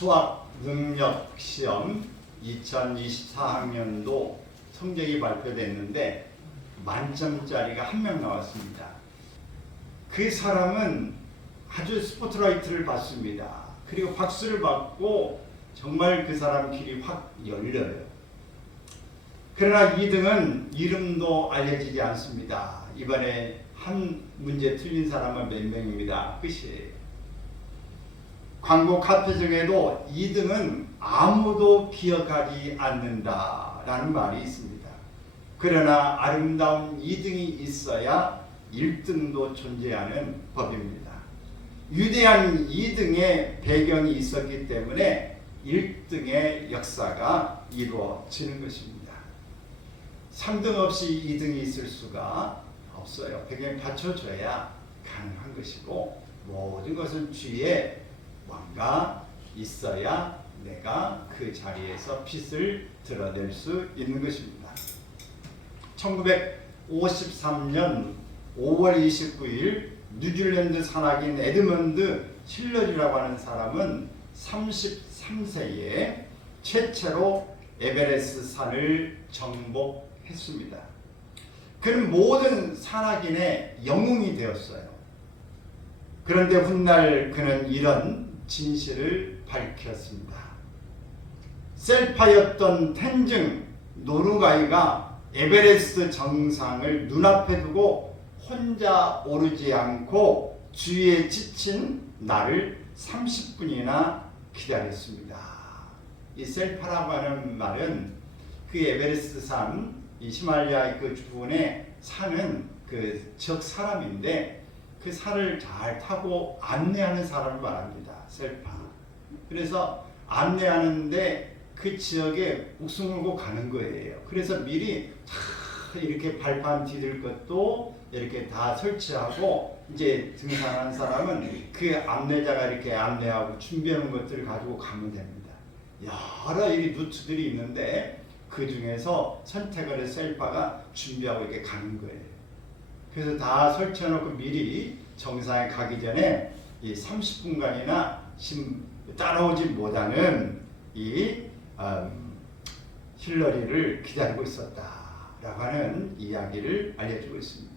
수학 능력 시험 2024학년도 성적이 발표됐는데 만점짜리가 한 명 나왔습니다. 그 사람은 아주 스포트라이트를 받습니다. 그리고 박수를 받고 정말 그 사람 길이 확 열려요. 그러나 2등은 이름도 알려지지 않습니다. 이번에 한 문제 틀린 사람은 몇 명입니다. 끝이에요. 광고 카페 중에도 2등은 아무도 기억하지 않는다라는 말이 있습니다. 그러나 아름다운 2등이 있어야 1등도 존재하는 법입니다. 위대한 2등의 배경이 있었기 때문에 1등의 역사가 이루어지는 것입니다. 3등 없이 2등이 있을 수가 없어요. 배경이 받쳐줘야 가능한 것이고 모든 것은 주위에 왕가 있어야 내가 그 자리에서 빛을 드러낼 수 있는 것입니다. 1953년 5월 29일 뉴질랜드 산악인 에드먼드 힐러리라고 하는 사람은 33세에 최초로 에베레스트 산을 정복했습니다. 그는 모든 산악인의 영웅이 되었어요. 그런데 훗날 그는 이런 진실을 밝혔습니다. 셀파였던 텐증 노르가이가 에베레스트 정상을 눈앞에 두고 혼자 오르지 않고 주위에 지친 나를 30분이나 기다렸습니다. 이 셀파라고 하는 말은 그 에베레스트 산, 이 히말라야 그 주변에 사는 그 지역 사람인데 그 산을 잘 타고 안내하는 사람을 말합니다. 셀파. 그래서 안내하는데 그 지역에 목숨 걸고 가는 거예요. 그래서 미리 다 이렇게 발판 디딜 것도 이렇게 다 설치하고 이제 등산하는 사람은 그 안내자가 이렇게 안내하고 준비하는 것들을 가지고 가면 됩니다. 여러 이 루트들이 있는데 그 중에서 선택을 해서 셀파가 준비하고 이렇게 가는 거예요. 그래서 다 설치해놓고 미리 정상에 가기 전에 이 30분간이나 따라오지 못하는 이 힐러리를 기다리고 있었다라고 하는 이야기를 알려주고 있습니다.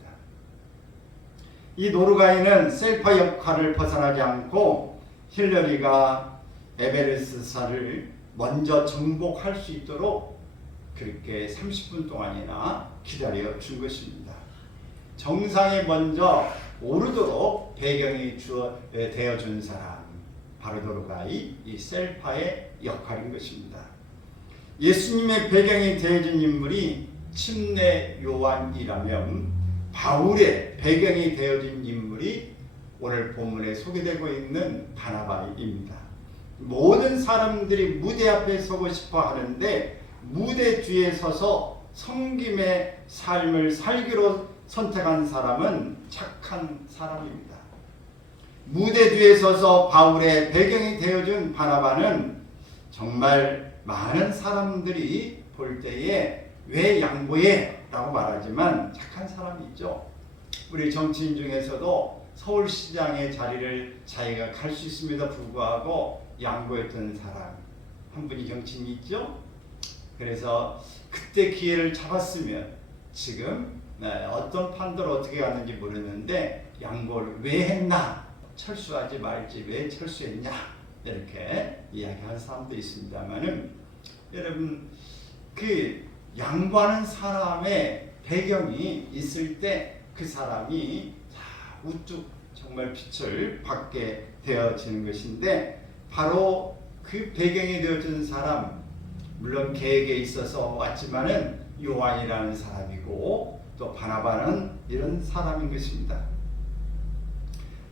이 노르가이는 셀파 역할을 벗어나지 않고 힐러리가 에베레스트 산을 먼저 정복할 수 있도록 그렇게 30분 동안이나 기다려 준 것입니다. 정상에 먼저 오르도록 배경이 되어준 사람, 바로 노르가이, 이 셀파의 역할인 것입니다. 예수님의 배경이 되어준 인물이 침례 요한이라면 바울의 배경이 되어진 인물이 오늘 본문에 소개되고 있는 바나바입니다. 모든 사람들이 무대 앞에 서고 싶어 하는데 무대 뒤에 서서 섬김의 삶을 살기로 선택한 사람은 착한 사람입니다. 무대 뒤에 서서 바울의 배경이 되어준 바나바는 정말 많은 사람들이 볼 때에 왜 양보해? 라고 말하지만 착한 사람이 있죠. 우리 정치인 중에서도 서울시장의 자리를 자기가 갈 수 있음에도 불구하고 양보했던 사람 한 분이 정치인이 있죠. 그래서 그때 기회를 잡았으면 지금 어떤 판도를 어떻게 갔는지 모르는데 양보를 왜 했나? 철수하지 말지 왜 철수했냐? 이렇게 이야기하는 사람도 있습니다만은 여러분 그 양보하는 사람의 배경이 있을 때 그 사람이 우뚝 정말 빛을 받게 되어지는 것인데 바로 그 배경이 되어진 사람 물론 계획에 있어서 왔지만은 요한이라는 사람이고 또 바나바는 이런 사람인 것입니다.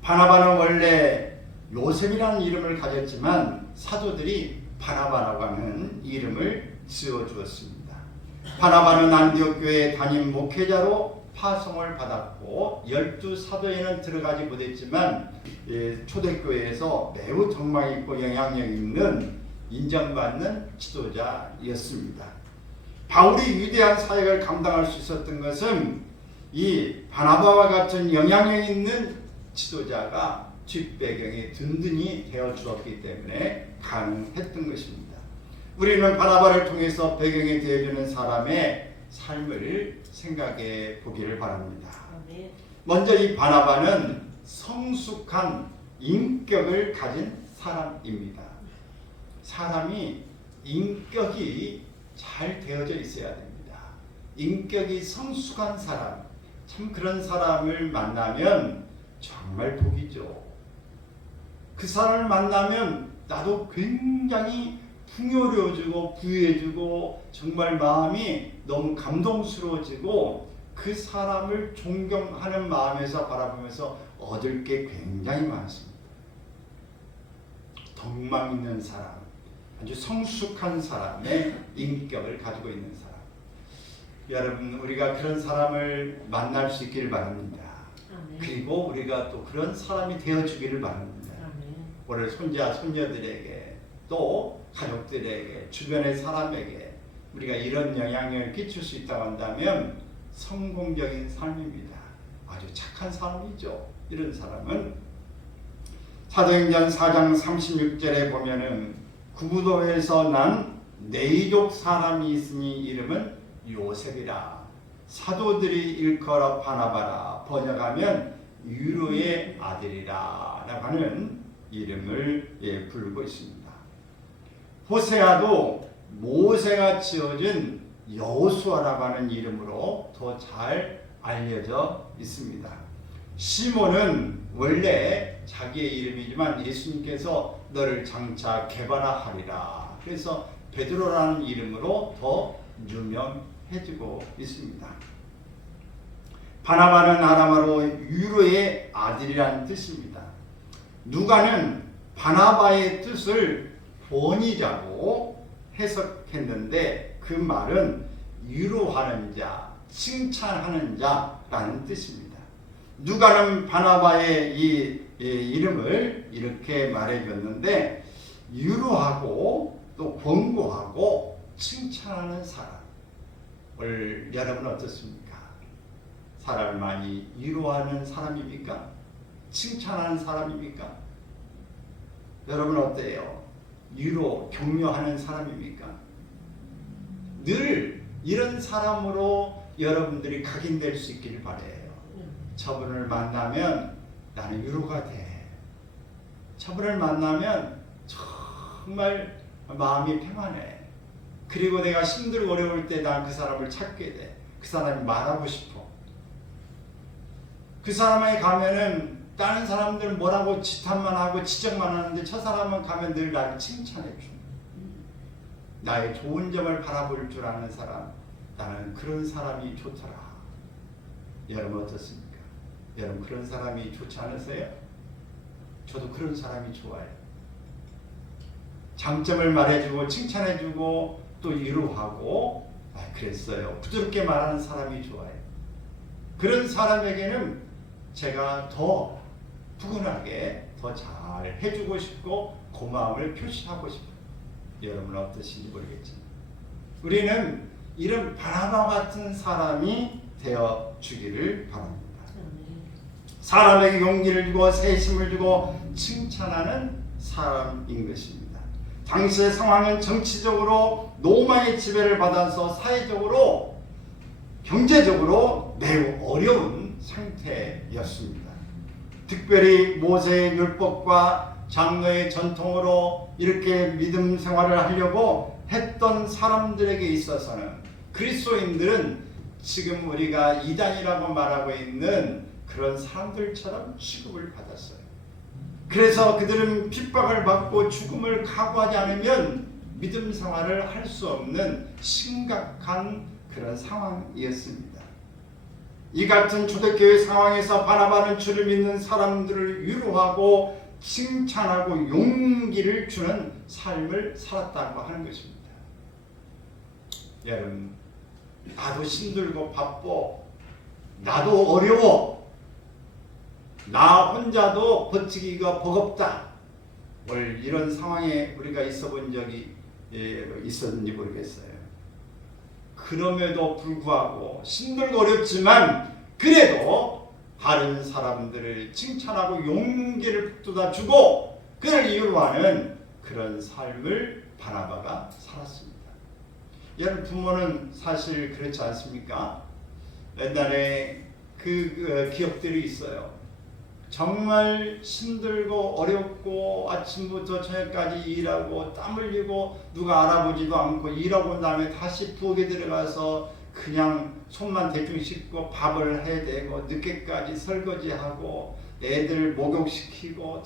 바나바는 원래 요셉이라는 이름을 가졌지만 사도들이 바나바라고 하는 이름을 지어주었습니다. 바나바는 안디옥 교회 담임 목회자로 파송을 받았고 12사도에는 들어가지 못했지만 초대교회에서 매우 정말 있고 영향력 있는 인정받는 지도자였습니다. 바울이 위대한 사역을 감당할 수 있었던 것은 이 바나바와 같은 영향력 있는 지도자가 뒷배경이 든든히 되어 주었기 때문에 가능했던 것입니다. 우리는 바나바를 통해서 배경이 되어주는 사람의 삶을 생각해 보기를 바랍니다. 먼저 이 바나바는 성숙한 인격을 가진 사람입니다. 사람이 인격이 잘 되어져 있어야 됩니다. 인격이 성숙한 사람, 참 그런 사람을 만나면 정말 복이죠. 그 사람을 만나면 나도 굉장히 풍요로워지고 부유해지고 정말 마음이 너무 감동스러워지고 그 사람을 존경하는 마음에서 바라보면서 얻을 게 굉장히 많습니다. 덕망 있는 사람, 아주 성숙한 사람의 인격을 가지고 있는 사람. 여러분, 우리가 그런 사람을 만날 수 있기를 바랍니다. 아멘. 그리고 우리가 또 그런 사람이 되어주기를 바랍니다. 아멘. 오늘 손자, 손녀들에게 또 가족들에게 주변의 사람에게 우리가 이런 영향을 끼칠 수 있다고 한다면 성공적인 삶입니다. 아주 착한 사람이죠. 이런 사람은 사도행전 4장 36절에 보면은 구부도에서 난 네이족 사람이 있으니 이름은 요셉이라. 사도들이 일컬어 바나바라. 번역하면 유로의 아들이라 라고 하는 이름을 부르고 있습니다. 호세아도 모세가 지어준 여호수아라고 하는 이름으로 더 잘 알려져 있습니다. 시몬은 원래 자기의 이름이지만 예수님께서 너를 장차 개발하리라. 그래서 베드로라는 이름으로 더 유명해지고 있습니다. 바나바는 아람어로 유로의 아들이라는 뜻입니다. 누가는 바나바의 뜻을 본이라고 해석했는데 그 말은 위로하는 자, 칭찬하는 자라는 뜻입니다. 누가는 바나바의 이 이름을 이렇게 말해줬는데 위로하고 또 권고하고 칭찬하는 사람. 오늘 여러분 어떻습니까? 사람을 많이 위로하는 사람입니까? 칭찬하는 사람입니까? 여러분 어때요? 위로, 격려하는 사람입니까? 늘 이런 사람으로 여러분들이 각인될 수 있기를 바라요. 저분을 만나면 나는 위로가 돼. 저분을 만나면 정말 마음이 평안해. 그리고 내가 힘들고 어려울 때 난 그 사람을 찾게 돼. 그 사람이 말하고 싶어. 그 사람에 가면은 다른 사람들은 뭐라고 지탄만 하고 지적만 하는데 저 사람은 가면 늘 나를 칭찬해 줍니다. 나의 좋은 점을 바라볼 줄 아는 사람, 나는 그런 사람이 좋더라. 여러분 어떻습니까? 여러분 그런 사람이 좋지 않으세요? 저도 그런 사람이 좋아요. 장점을 말해주고 칭찬해주고 또 위로하고 그랬어요. 부드럽게 말하는 사람이 좋아요. 그런 사람에게는 제가 더 푸근하게 더 잘 해주고 싶고 고마움을 표시하고 싶어요. 여러분 어떠신지 모르겠지만 우리는 이런 바나바 같은 사람이 되어 주기를 바랍니다. 사람에게 용기를 주고 세심을 주고 칭찬하는 사람인 것입니다. 당시의 상황은 정치적으로 로마의 지배를 받아서 사회적으로 경제적으로 매우 어려운 상태였습니다. 특별히 모세의 율법과 장로의 전통으로 이렇게 믿음 생활을 하려고 했던 사람들에게 있어서는 그리스도인들은 지금 우리가 이단이라고 말하고 있는 그런 사람들처럼 취급을 받았어요. 그래서 그들은 핍박을 받고 죽음을 각오하지 않으면 믿음 생활을 할 수 없는 심각한 그런 상황이었습니다. 이 같은 초대교회 상황에서 바나바는 주를 믿는 사람들을 위로하고 칭찬하고 용기를 주는 삶을 살았다고 하는 것입니다. 여러분, 나도 힘들고 바빠, 나도 어려워, 나 혼자도 버티기가 버겁다. 오늘 이런 상황에 우리가 있어 본 적이 있었는지 모르겠어요. 그럼에도 불구하고 힘들고 어렵지만 그래도 다른 사람들을 칭찬하고 용기를 북돋아주고 그를 이유로 하는 그런 삶을 바나바가 살았습니다. 여러분, 부모는 사실 그렇지 않습니까? 옛날에 그 기억들이 있어요. 정말 힘들고 어렵고 아침부터 저녁까지 일하고 땀 흘리고 누가 알아보지도 않고 일하고 난 다음에 다시 부엌에 들어가서 그냥 손만 대충 씻고 밥을 해야 되고 늦게까지 설거지하고 애들 목욕시키고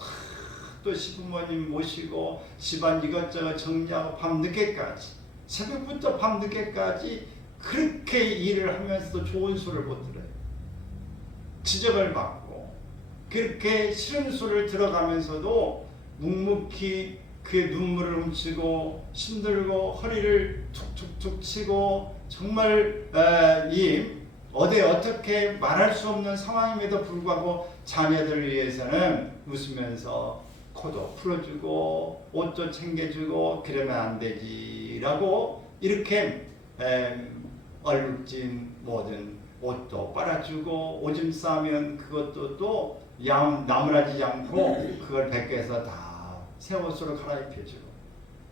또 시부모님 모시고 집안 이것저것 정리하고 밤 늦게까지 새벽부터 밤 늦게까지 그렇게 일을 하면서도 좋은 소리를 못 들어요. 지적을 받고 그렇게 싫은 소리를 들어가면서도 묵묵히 그의 눈물을 훔치고 힘들고 허리를 툭툭툭 치고 정말 어떻게 말할 수 없는 상황임에도 불구하고 자녀들을 위해서는 웃으면서 코도 풀어주고 옷도 챙겨주고 그러면 안 되지라고 이렇게 얼룩진 모든 옷도 빨아주고 오줌 싸면 그것도 또 나무라지지 않고 그걸 벗겨서 다 새 옷으로 갈아입혀주고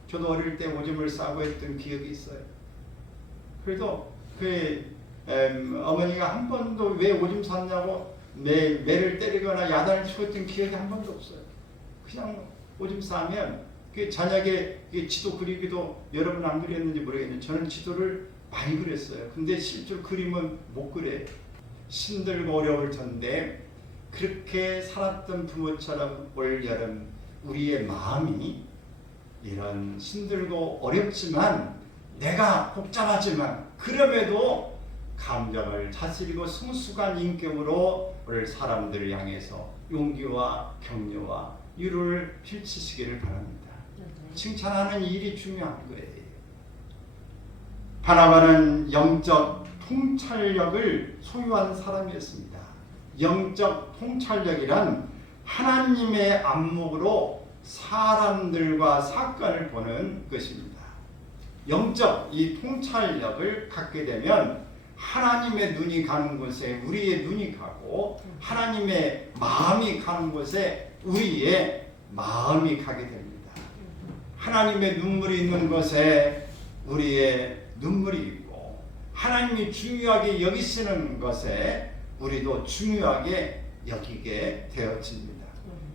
저도 어릴 때 오줌을 싸고 했던 기억이 있어요. 그래도 그 어머니가 한 번도 왜 오줌 쌌냐고 매를 때리거나 야단을 치고 했던 기억이 한 번도 없어요. 그냥 오줌 싸면 그 저녁에 지도 그리기도 여러분 안 그렸는지 모르겠는데 저는 지도를 많이 그렸어요. 근데 실제로 그림은 못 그려요. 힘들고 어려울 텐데 그렇게 살았던 부모처럼 올 여름 우리의 마음이 이런 힘들고 어렵지만 내가 복잡하지만 그럼에도 감정을 다스리고 성숙한 인격으로 올 사람들을 향해서 용기와 격려와 위로를 펼치시기를 바랍니다. 칭찬하는 일이 중요한 거예요. 바나바는 영적 통찰력을 소유한 사람이었습니다. 영적 통찰력이란 하나님의 안목으로 사람들과 사건을 보는 것입니다. 영적 이 통찰력을 갖게 되면 하나님의 눈이 가는 곳에 우리의 눈이 가고 하나님의 마음이 가는 곳에 우리의 마음이 가게 됩니다. 하나님의 눈물이 있는 곳에 우리의 눈물이 있고 하나님이 중요하게 여기시는 것에 우리도 중요하게 여기게 되어집니다.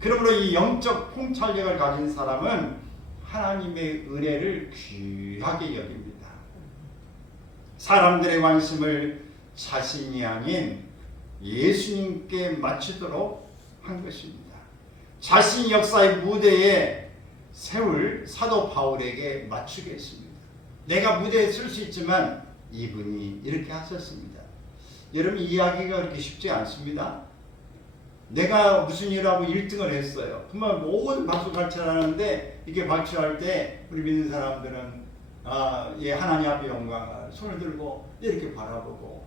그러므로 이 영적 통찰력을 가진 사람은 하나님의 은혜를 귀하게 여깁니다. 사람들의 관심을 자신이 아닌 예수님께 맞추도록 한 것입니다. 자신 역사의 무대에 세울 사도 바울에게 맞추게 했습니다. 내가 무대에 설 수 있지만 이분이 이렇게 하셨습니다. 여러분, 이야기가 그렇게 쉽지 않습니다. 내가 무슨 일을 하고 1등을 했어요. 정말 모든 박수 발차하는데 이렇게 발차할 때 우리 믿는 사람들은 하나님 앞에 영광을 손을 들고 이렇게 바라보고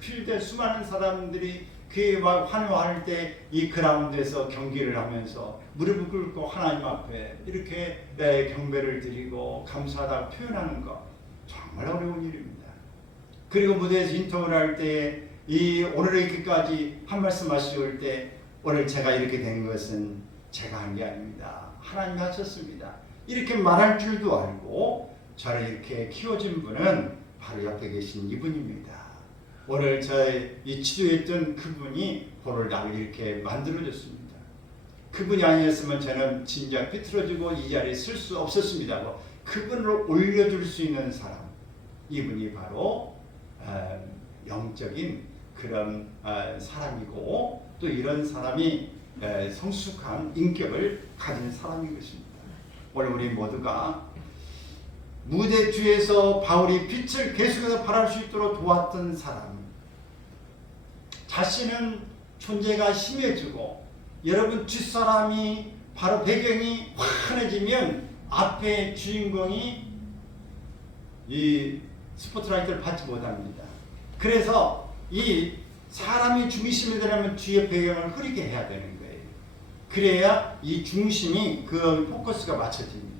필드에 수많은 사람들이 그에 막 환호할 때 이 그라운드에서 경기를 하면서 무릎을 꿇고 하나님 앞에 이렇게 경배를 드리고 감사하다고 표현하는 것 정말 어려운 일입니다. 그리고 무대에서 인터뷰를 할 때 오늘 이렇게까지 한 말씀 하실 때 오늘 제가 이렇게 된 것은 제가 한 게 아닙니다. 하나님이 하셨습니다. 이렇게 말할 줄도 알고 저를 이렇게 키워준 분은 바로 옆에 계신 이분입니다. 오늘 이 지도했던 그분이 오늘 나를 이렇게 만들어줬습니다. 그분이 아니었으면 저는 진작 비틀어지고 이 자리에 쓸 수 없었습니다. 그분을 올려줄 수 있는 사람, 이분이 바로 영적인 그런 사람이고 또 이런 사람이 성숙한 인격을 가진 사람인 것입니다. 오늘 우리 모두가 무대 뒤에서 바울이 빛을 계속해서 발할 수 있도록 도왔던 사람, 자신은 존재가 심해지고 여러분 뒷사람이 바로 배경이 환해지면 앞에 주인공이 이 스포트라이트를 받지 못합니다. 그래서 이 사람이 중심이 되려면 뒤에 배경을 흐리게 해야 되는 거예요. 그래야 이 중심이 그 포커스가 맞춰집니다.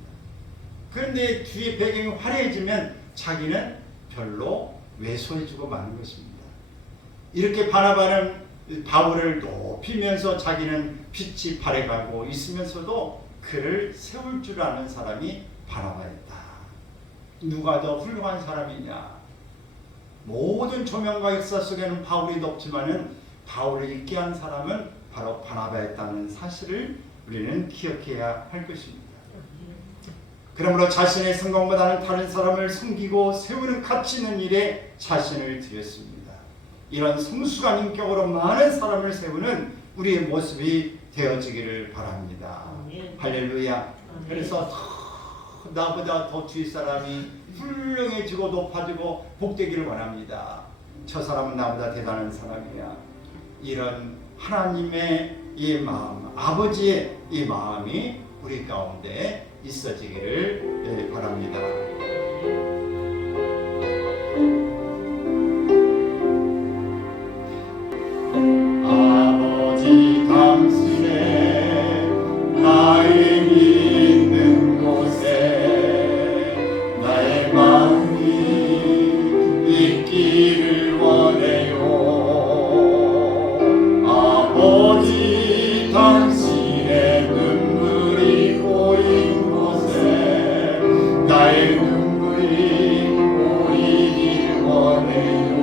그런데 뒤에 배경이 화려해지면 자기는 별로 왜소해지고 마는 것입니다. 이렇게 바나바는 바울을 높이면서 자기는 빛이 발해가고 있으면서도 그를 세울 줄 아는 사람이 바나바였다. 누가 더 훌륭한 사람이냐? 모든 조명과 역사 속에는 바울이 높지만은 바울을 있게 한 사람은 바로 바나바였다는 사실을 우리는 기억해야 할 것입니다. 그러므로 자신의 성공보다는 다른 사람을 섬기고 세우는 가치 있는 일에 자신을 들였습니다. 이런 성숙한 인격으로 많은 사람을 세우는 우리의 모습이 되어지기를 바랍니다. 할렐루야. 그래서 나보다 더 주위 사람이 훌륭해지고 높아지고 복되기를 원합니다. 저 사람은 나보다 대단한 사람이야. 이런 하나님의 이 마음, 아버지의 이 마음이 우리 가운데 있어지기를 바랍니다. 아버지 당신의 나의 있는 곳에 나의 마음이 있기를 원해요. 아버지 당신의 눈물이 고인 곳에 나의 눈물이 고이길 원해요.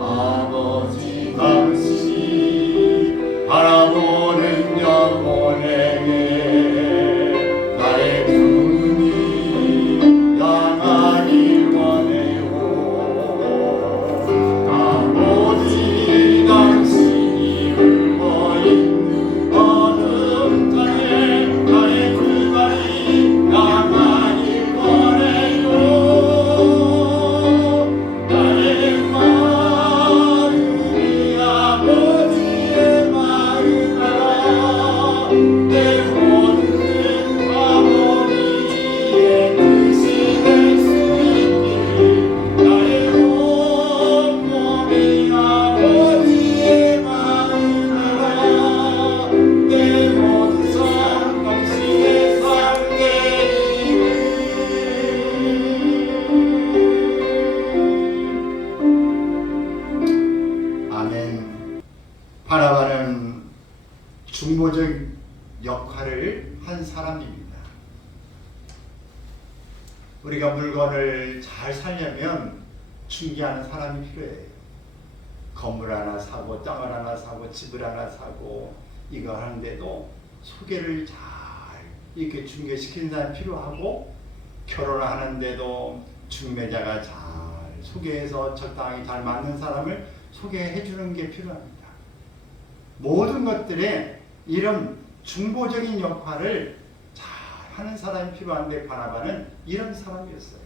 아버지 당신이 바라보는 영혼에게 나의 두 눈이 향하길 원해요. 아버지 당신이 울고있는 어둠 땅에 나의 두 발이 향하길 원해요. 나의 마음이 아버지의 마음이라 내 모든 아버지의 뜻이 될 수 있기를 나의 온 몸이 아버지의 마음이라 내 모든 삶 당신의 삶되기를. 아멘. 바나바는 중보적 역할을 한 사람입니다. 우리가 물건을 잘 살려면 중개하는 사람이 필요해요. 건물 하나 사고 땅을 하나 사고 집을 하나 사고 이거 하는데도 소개를 잘 이렇게 중개시키는 사람이 필요하고, 결혼을 하는데도 중매자가 잘 소개해서 적당히 잘 맞는 사람을 소개해 주는 게 필요합니다. 모든 것들에 이런 중보적인 역할을 잘 하는 사람이 필요한데 바나바는 이런 사람이었어요.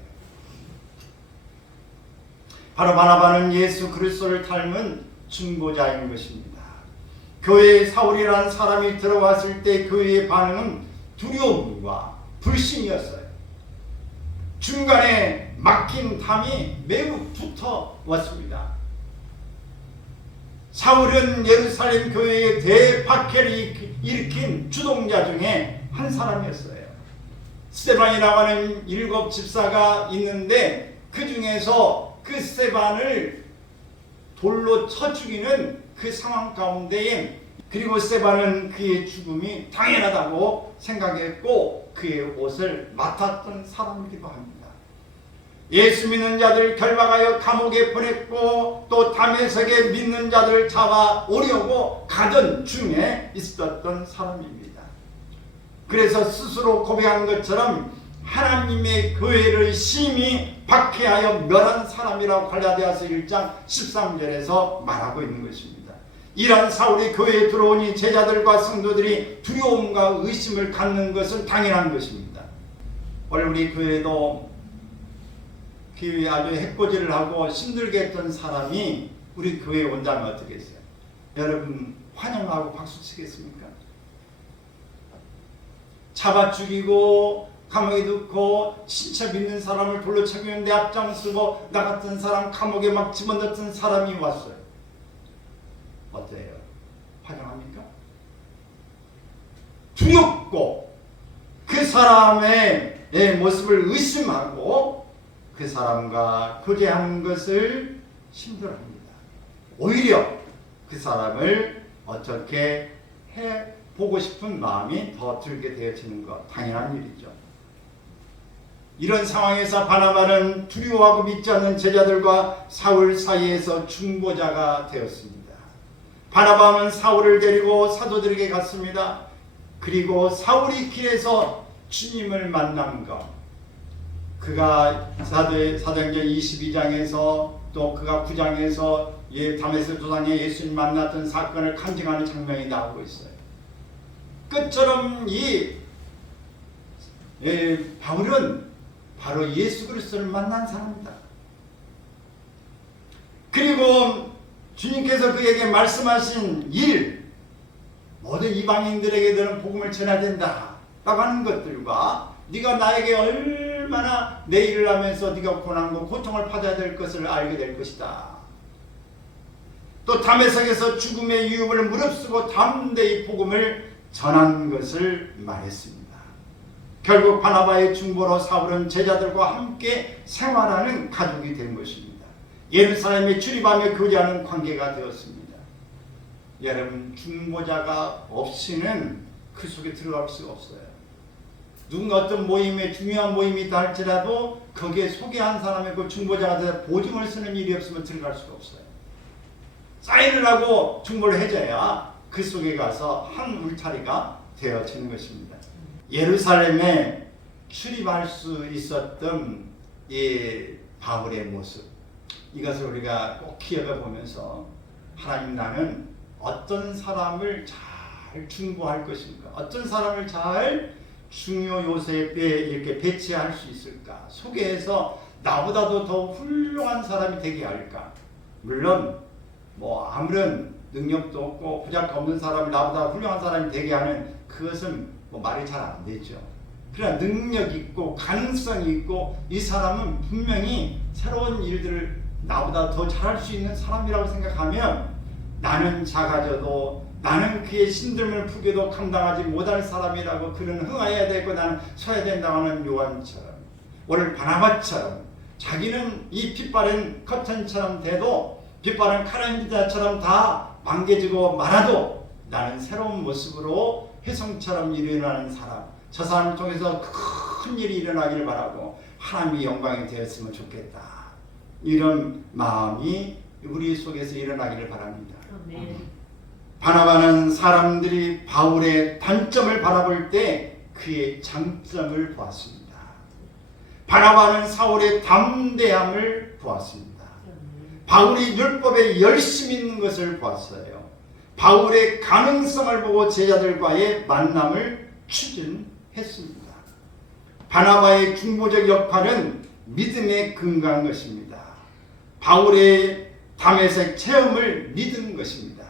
바로 바나바는 예수 그리스도를 닮은 중보자인 것입니다. 교회에 사울이라는 사람이 들어왔을 때 교회의 반응은 두려움과 불신이었어요. 중간에 막힌 담이 매우 붙어 왔습니다. 사울은 예루살렘 교회의 대박해를 일으킨 주동자 중에 한 사람이었어요. 스데반이라고 하는 7 집사가 있는데 그 중에서 그 스데반을 돌로 쳐 죽이는 그 상황 가운데에, 그리고 스데반은 그의 죽음이 당연하다고 생각했고 그의 옷을 맡았던 사람이기도 합니다. 예수 믿는 자들 결박하여 감옥에 보냈고 또 다메섹에 믿는 자들 잡아 오려고 가던 중에 있었던 사람입니다. 그래서 스스로 고백한 것처럼 하나님의 교회를 심히 박해하여 멸한 사람이라고 갈라디아서 1장 13절에서 말하고 있는 것입니다. 이런 사울이 교회에 들어오니 제자들과 성도들이 두려움과 의심을 갖는 것은 당연한 것입니다. 오늘 우리 교회도 교회에 아주 해코지를 하고 힘들게 했던 사람이 우리 교회에 온다면 어떻겠어요? 여러분 환영하고 박수 치겠습니까? 잡아 죽이고 감옥에 넣고 진짜 믿는 사람을 돌로 쳐기는데 앞장서고 나 같은 사람 감옥에 막 집어넣던 사람이 왔어요. 어때요? 환영합니까? 두렵고 그 사람의 모습을 의심하고 그 사람과 교제하는 것을 힘들어합니다. 오히려 그 사람을 어떻게 해보고 싶은 마음이 더 들게 되어지는 것, 당연한 일이죠. 이런 상황에서 바나바는 두려워하고 믿지 않는 제자들과 사울 사이에서 중보자가 되었습니다. 바나바는 사울을 데리고 사도들에게 갔습니다. 그리고 사울이 길에서 주님을 만난 것, 그가 사도행전 22장에서 또 그가 9장에서 다메섹 도상에 예수님 만났던 사건을 간증하는 장면이 나오고 있어요. 끝처럼 바울은 바로 예수 그리스도를 만난 사람이다. 그리고 주님께서 그에게 말씀하신 일, 모든 이방인들에게 너는 복음을 전해야 된다 라고 하는 것들과 네가 나에게 얼마나 내 일을 하면서 네가 고난과 고통을 받아야 될 것을 알게 될 것이다. 또 다메섹에서 죽음의 위협을 무릅쓰고 담대히 복음을 전한 것을 말했습니다. 결국 바나바의 중보로 사울은 제자들과 함께 생활하는 가족이 된 것입니다. 예루살렘에 출입하며 교제하는 관계가 되었습니다. 여러분, 중보자가 없이는 그 속에 들어갈 수가 없어요. 누군가 어떤 모임에 중요한 모임이 있다 할지라도 거기에 소개한 사람의 그 중보자가 돼서 보증을 쓰는 일이 없으면 들어갈 수가 없어요. 사인을 하고 중보를 해줘야 그 속에 가서 한 울타리가 되어지는 것입니다. 예루살렘에 출입할 수 있었던 이 바울의 모습, 이것을 우리가 꼭 기억해 보면서 하나님, 나는 어떤 사람을 잘 중보할 것인가, 어떤 사람을 잘 중요 요셉에 이렇게 배치할 수 있을까, 소개해서 나보다도 더 훌륭한 사람이 되게 할까. 물론 아무런 능력도 없고 부자가 없는 사람을 나보다 훌륭한 사람이 되게 하는 그것은 말이 잘 안 되죠. 그러나 능력 있고 가능성이 있고 이 사람은 분명히 새로운 일들을 나보다 더 잘할 수 있는 사람이라고 생각하면, 나는 작아져도 나는 그의 신들을 푸게도 감당하지 못할 사람이라고 그는 흥하여야 되고 나는 서야 된다고 하는 요한처럼, 오늘 바나바처럼 자기는 이 빛바랜 커튼처럼 돼도 빛바랜 카라임자처럼 다 망개지고 말아도 나는 새로운 모습으로 혜성처럼 일어나는 사람, 저 사람을 통해서 큰 일이 일어나기를 바라고 하나님의 영광이 되었으면 좋겠다. 이런 마음이 우리 속에서 일어나기를 바랍니다. 바나바는 사람들이 바울의 단점을 바라볼 때 그의 장점을 보았습니다. 바나바는 사울의 담대함을 보았습니다. 바울이 율법에 열심히 있는 것을 보았어요. 바울의 가능성을 보고 제자들과의 만남을 추진했습니다. 바나바의 중보적 역할은 믿음에 근거한 것입니다. 바울의 다메섹 체험을 믿은 것입니다.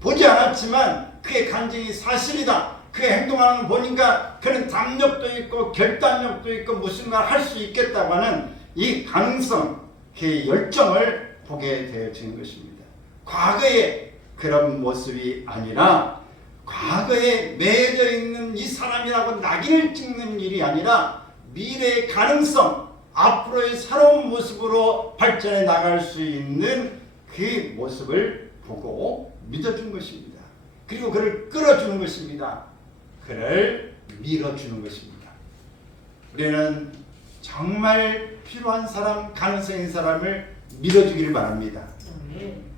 보지 않았지만 그의 간증이 사실이다. 그의 행동하는 걸 보니까 그는 담력도 있고 결단력도 있고 무슨 말 할 수 있겠다고 하는 이 가능성, 그의 열정을 보게 되어진 것입니다. 과거의 그런 모습이 아니라, 과거에 매여져 있는 이 사람이라고 낙인을 찍는 일이 아니라 미래의 가능성, 앞으로의 새로운 모습으로 발전해 나갈 수 있는 그 모습을 보고 믿어준 것입니다. 그리고 그를 끌어주는 것입니다. 그를 밀어주는 것입니다. 우리는 정말 필요한 사람, 가능성 있는 사람을 밀어주기를 바랍니다.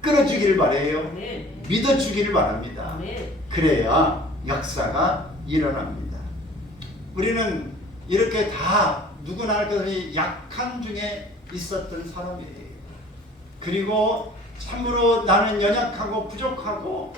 끌어주기를 바라요. 믿어주기를 바랍니다. 그래야 역사가 일어납니다. 우리는 이렇게 다 누구나 할 것 없이 약한 중에 있었던 사람이에요. 그리고 참으로 나는 연약하고 부족하고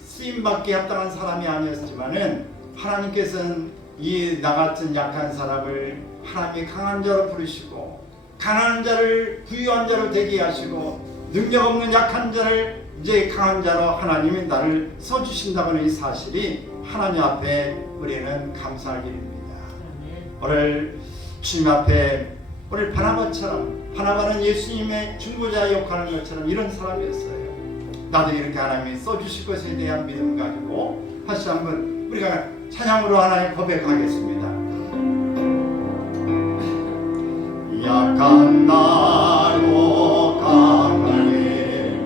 쓰임받기 합당한 사람이 아니었지만은 하나님께서는 이 나 같은 약한 사람을 하나님의 강한 자로 부르시고, 가난한 자를 부유한 자로 되게 하시고, 능력 없는 약한 자를 이제 강한 자로 하나님이 나를 써주신다는 이 사실이 하나님 앞에 우리는 감사할 일입니다. 오늘 주님 앞에 오늘 바나바처럼, 바나바는 예수님의 중보자 역할을 것처럼 이런 사람이었어요. 나도 이렇게 하나님이 써주실 것에 대한 믿음 가지고 다시 한번 우리가 찬양으로 하나님 고백하겠습니다. 약한 나로 강하게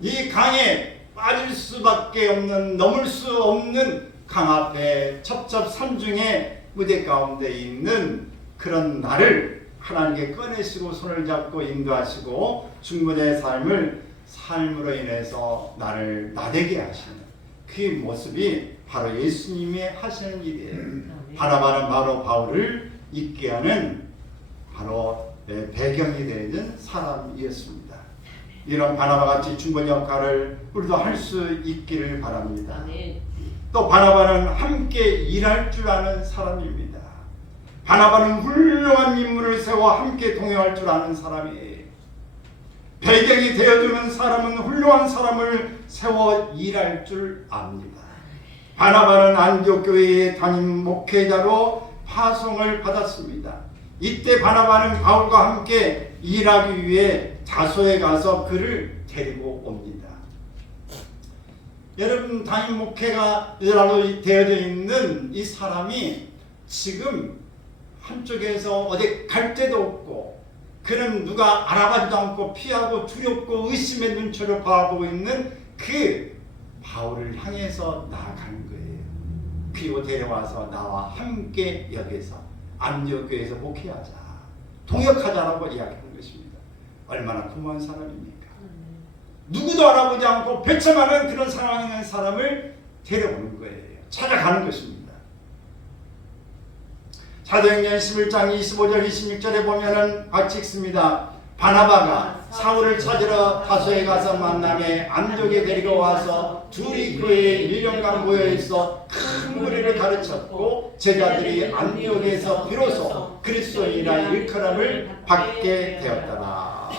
이 강에 빠질 수밖에 없는, 넘을 수 없는 강 앞에 첩첩산중의 무대 가운데 있는 그런 나를 하나님께 꺼내시고 손을 잡고 인도하시고 중보자의 삶으로 인해서 나를 나되게 하시는 그 모습이 바로 예수님이 하시는 일이에요. 바나바는 바로 바울을 있게 하는 바로 배경이 되는 사람이었습니다. 이런 바나바같이 중보자 역할을 우리도 할 수 있기를 바랍니다. 또 바나바는 함께 일할 줄 아는 사람입니다. 바나바는 훌륭한 인물을 세워 함께 동행할 줄 아는 사람이에요. 배경이 되어주는 사람은 훌륭한 사람을 세워 일할 줄 압니다. 바나바는 안디옥 교회의 담임 목회자로 파송을 받았습니다. 이때 바나바는 바울과 함께 일하기 위해 다소에 가서 그를 데리고 옵니다. 여러분, 담임 목회가 되어져 있는 이 사람이 지금 한쪽에서 어디 갈 데도 없고, 그는 누가 알아가지도 않고 피하고 두렵고 의심의 눈초로 바라보고 있는 그 바울을 향해서 나아가는 거예요. 그리고 데려와서 나와 함께 여기서 안디옥 교회에서 목회하자, 동역하자라고 이야기하는 것입니다. 얼마나 고마운 사람입니까? 누구도 알아보지 않고 배척하는 그런 상황에 있는 사람을 데려오는 거예요. 찾아가는 것입니다. 사도행전 11장 25절 26절에 보면은 같이 읽습니다. 바나바가 사울을 찾으러 다소에 가서 만남에 안디옥에 데리고 와서 둘이 교회에 1년간 모여있어 큰 무리를 가르쳤고 제자들이 안디옥에서 비로소 그리스도인이라 일컬음을 받게 되었더라.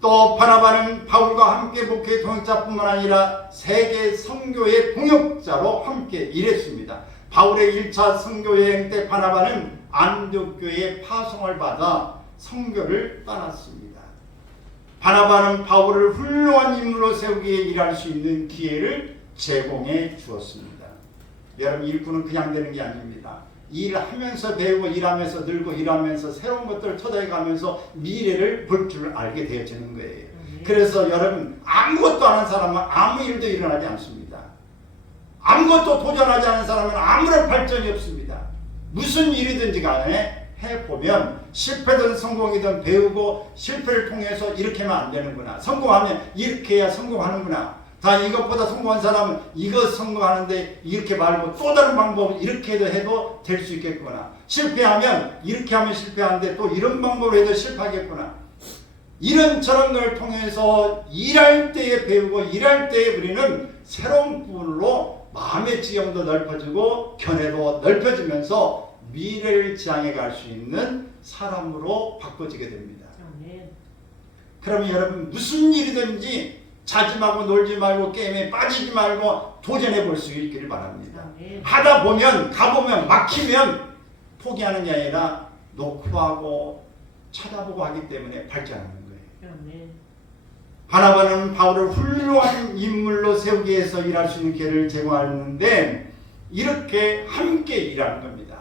또 바나바는 바울과 함께 목회 동역자뿐만 아니라 세계 선교의 동역자로 함께 일했습니다. 바울의 1차 선교 여행 때 바나바는 안디옥 교회에 파송을 받아 선교를 떠났습니다. 바나바는 바울을 훌륭한 인물로 세우기 위해 일할 수 있는 기회를 제공해 주었습니다. 여러분, 일꾼은 그냥 되는 게 아닙니다. 일하면서 배우고 일하면서 늘고 일하면서 새로운 것들을 터득해가면서 미래를 볼 줄 알게 되어지는 거예요. 그래서 여러분, 아무것도 안 하는 사람은 아무 일도 일어나지 않습니다. 아무것도 도전하지 않은 사람은 아무런 발전이 없습니다. 무슨 일이든지 간에 해보면 실패든 성공이든 배우고 실패를 통해서 이렇게 하면 안 되는구나, 성공하면 이렇게 해야 성공하는구나, 다 이것보다 성공한 사람은 이것 성공하는데 이렇게 말고 또 다른 방법 이렇게 해도 될 수 있겠구나, 실패하면 이렇게 하면 실패하는데 또 이런 방법으로 해도 실패하겠구나, 이런 저런 걸 통해서 일할 때에 배우고 일할 때에 우리는 새로운 부분으로 마음의 지경도 넓어지고 견해도 넓어지면서 미래를 지향해 갈 수 있는 사람으로 바꿔지게 됩니다. 그러면 여러분, 무슨 일이든지 자지 말고 놀지 말고 게임에 빠지지 말고 도전해 볼 수 있기를 바랍니다. 하다 보면 가보면 막히면 포기하는 게 아니라 놓고 하고 찾아보고 하기 때문에 발전하는 거예요. 바나바는 바울을 훌륭한 인물로 세우기 위해서 일할 수 있는 기회를 제공하는데 이렇게 함께 일하는 겁니다.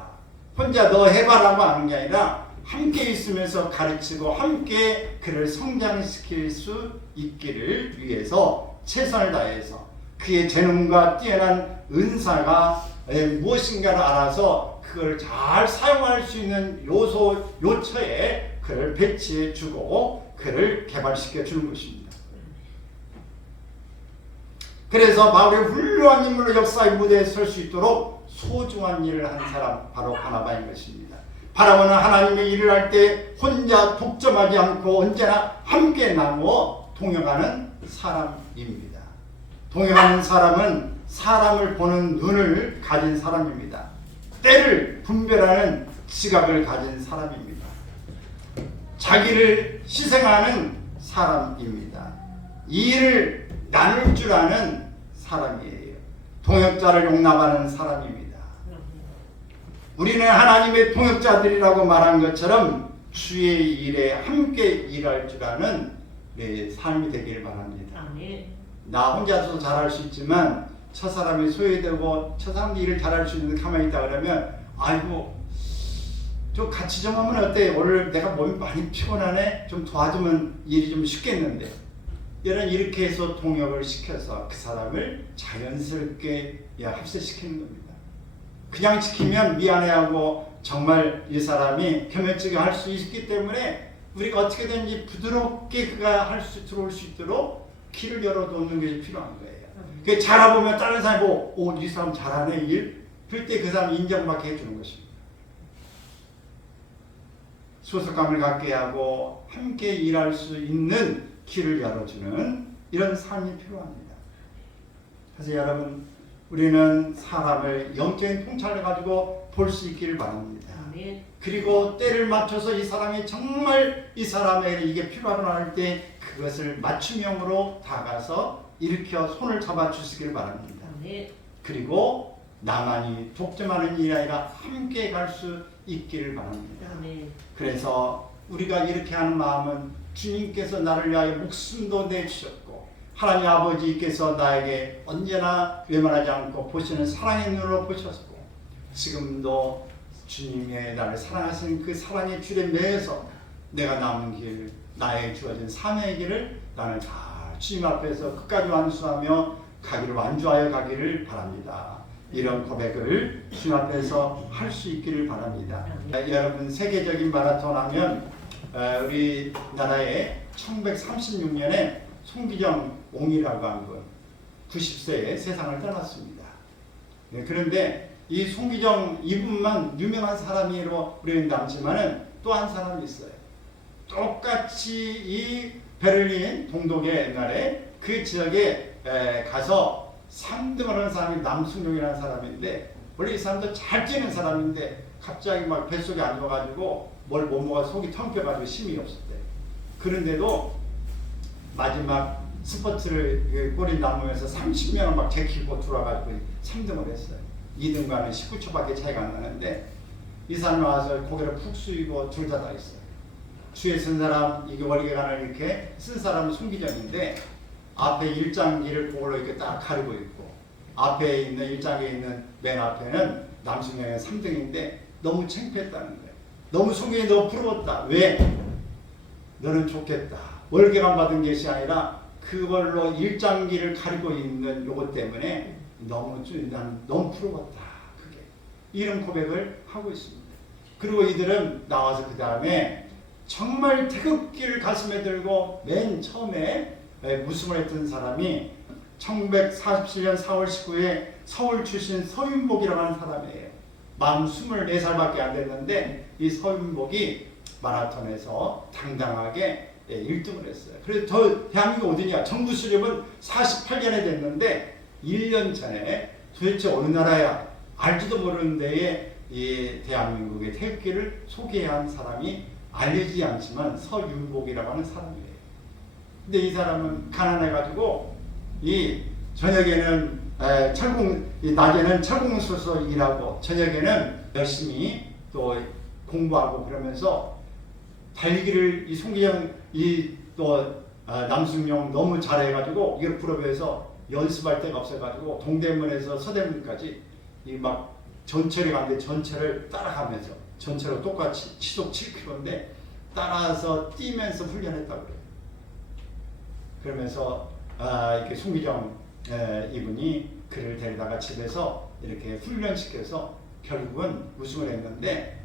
혼자 너 해봐라고 하는 게 아니라 함께 있으면서 가르치고 함께 그를 성장시킬 수 있기를 위해서 최선을 다해서 그의 재능과 뛰어난 은사가 무엇인가를 알아서 그걸 잘 사용할 수 있는 요처에 그를 배치해 주고 그를 개발시켜 주는 것입니다. 그래서 바울의 훌륭한 인물로 역사의 무대에 설 수 있도록 소중한 일을 한 사람, 바로 바나바인 것입니다. 바나바는 하나님의 일을 할 때 혼자 독점하지 않고 언제나 함께 나누어 동역하는 사람입니다. 동역하는 사람은 사람을 보는 눈을 가진 사람입니다. 때를 분별하는 지각을 가진 사람입니다. 자기를 희생하는 사람입니다. 이 일을 나눌 줄 아는 사람이에요. 동역자를 용납하는 사람입니다. 우리는 하나님의 동역자들이라고 말한 것처럼 주의 일에 함께 일할 줄 아는 삶이 되길 바랍니다. 나 혼자서 잘할 수 있지만 저 사람이 소외되고 저 사람도 일을 잘할 수 있는데 가만히 있다 그러면 아이고 좀 같이 좀 하면 어때? 오늘 내가 몸이 많이 피곤하네? 좀 도와주면 일이 좀 쉽겠는데, 이렇게 해서 동역을 시켜서 그 사람을 자연스럽게 합세시키는 겁니다. 그냥 시키면 미안해하고 정말 이 사람이 겸연쩍게 할 수 있기 때문에 우리가 어떻게든지 부드럽게 그가 들어올 수 있도록 길을 열어놓는 것이 필요한 거예요. 그 잘해보면 다른 사람이 보고 이 사람 잘하네 일. 그럴 때 그 사람 인정받게 해주는 것입니다. 소속감을 갖게 하고 함께 일할 수 있는 길을 열어주는 이런 삶이 필요합니다. 그래서 여러분 우리는 사람을 영적인 통찰을 가지고 볼 수 있기를 바랍니다. 그리고 때를 맞춰서 이 사람이 정말 이 사람에게 이게 필요하구나 할 때 그것을 맞춤형으로 다가서 일으켜 손을 잡아 주시길 바랍니다. 그리고 나만이 독점하는 일이 아니라 함께 갈 수 있기를 바랍니다. 그래서 우리가 이렇게 하는 마음은 주님께서 나를 위하여 목숨도 내주셨고 하나님 아버지께서 나에게 언제나 외면하지 않고 보시는 사랑의 눈으로 보셨고 지금도 주님의 나를 사랑하시는 그 사랑의 줄에 매여서 내가 남은 길 나에게 주어진 삶의 길을 나는 잘 주님 앞에서 끝까지 완수하며 가기를 완주하여 가기를 바랍니다. 이런 고백을 주님 앞에서 할 수 있기를 바랍니다. 여러분 세계적인 마라톤 하면 우리나라에 1936년에 송기정 옹이라고 한 분 90세에 세상을 떠났습니다. 그런데 이 송기정 이분만 유명한 사람으로 우리는 남지만은 또 한 사람이 있어요. 똑같이 이 베를린 동독의 옛날에 그 지역에 가서 3등을 하는 사람이 남승용이라는 사람인데 원래 이 사람도 잘 뛰는 사람인데 갑자기 막 뱃속에 안 좋아가지고 뭘 못 먹어 속이 텅겨가지고 힘이 없었대. 그런데도 마지막 스포츠를 꼬리 남으면서 30명을 막 제키고 들어와가지고 3등을 했어요. 2등과는 19초밖에 차이가 안 나는데 이 사람이 와서 고개를 푹 숙이고 둘 다 있어요. 주에 쓴 사람, 이게 월계관을 이렇게 쓴 사람은 송기정인데 앞에 일장기를 그걸로 이렇게 딱 가리고 있고 앞에 있는 일장기에 있는 맨 앞에는 남승영의 3등인데 너무 창피했다는 거예요. 너무 송기정이 너무 부러웠다. 왜? 너는 좋겠다. 월계관 받은 것이 아니라 그걸로 일장기를 가리고 있는 요것 때문에 난 너무 부러웠다. 그게 이런 고백을 하고 있습니다. 그리고 이들은 나와서 그 다음에 정말 태극기를 가슴에 들고 맨 처음에 무승을 했던 사람이 1947년 4월 19일에 서울 출신 서윤복이라고 하는 사람이에요. 만 24살밖에 안 됐는데 이 서윤복이 마라톤에서 당당하게 1등을 했어요. 그래서 저 대한민국 어디냐? 정부 수립은 48년에 됐는데 1년 전에 도대체 어느 나라야? 알지도 모르는 데에 이 대한민국의 태극기를 소개한 사람이 알려지지 않지만 서윤복이라고 하는 사람이에요. 근데 이 사람은 가난해가지고 이 저녁에는 낮에는 철공소서 일하고 저녁에는 열심히 또 공부하고 그러면서 달리기를 이 송기정 남승용 너무 잘해가지고 이걸 부러워해서 연습할 데가 없어가지고 동대문에서 서대문까지 이 막 전철이 가는데 전철을 따라가면서 전철하고 똑같이 시속 7km인데 따라서 뛰면서 훈련했다고 그래요. 그러면서 이렇게 송기정 이분이 그를 데려다가 집에서 이렇게 훈련시켜서 결국은 우승을 했는데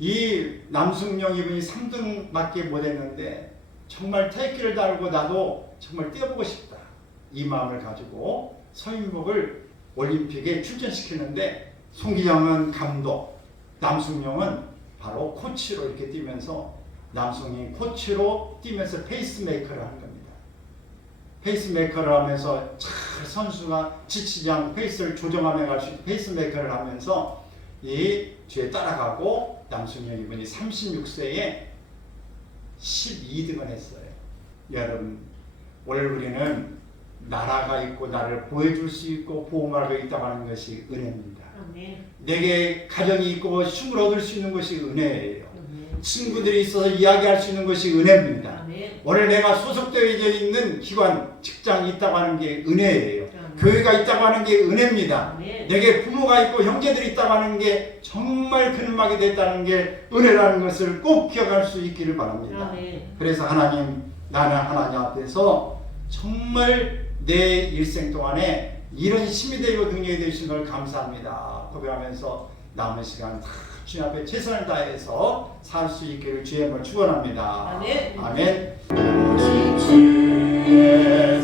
이 남승용 이분이 3등밖에 못했는데 정말 태극기를 달고 나도 정말 뛰어보고 싶다. 이 마음을 가지고 서윤복을 올림픽에 출전시키는데 송기정은 감독, 남승용은 바로 코치로 이렇게 뛰면서 남승용이 코치로 뛰면서 페이스메이커를 하는 겁니다. 페이스메이커를 하면서 잘 선수가 지치지 않고 페이스를 조정하며 갈 수 있는 페이스메이커를 하면서 이 뒤에 따라가고 남승용 이분이 36세에 12등을 했어요. 여러분, 오늘 우리는 나라가 있고 나를 보여줄 수 있고 보호하고 있다고 하는 것이 은혜입니다. 내게 가정이 있고 춤을 얻을 수 있는 것이 은혜예요. 친구들이 있어서 이야기할 수 있는 것이 은혜입니다. 오늘 내가 소속되어 있는 기관, 직장이 있다고 하는 게 은혜예요. 교회가 있다고 하는 게 은혜입니다. 내게 부모가 있고 형제들이 있다고 하는 게 정말 근막이 됐다는 게 은혜라는 것을 꼭 기억할 수 있기를 바랍니다. 그래서 하나님 나는 하나님 앞에서 정말 내 일생 동안에 이런 힘이 되고 능력이 되신 걸 감사합니다 고백하면서 남은 시간 다 주님 앞에 최선을 다해서 살 수 있기를 주의 이름으로 축원합니다. 아멘. 아멘. 오직 주의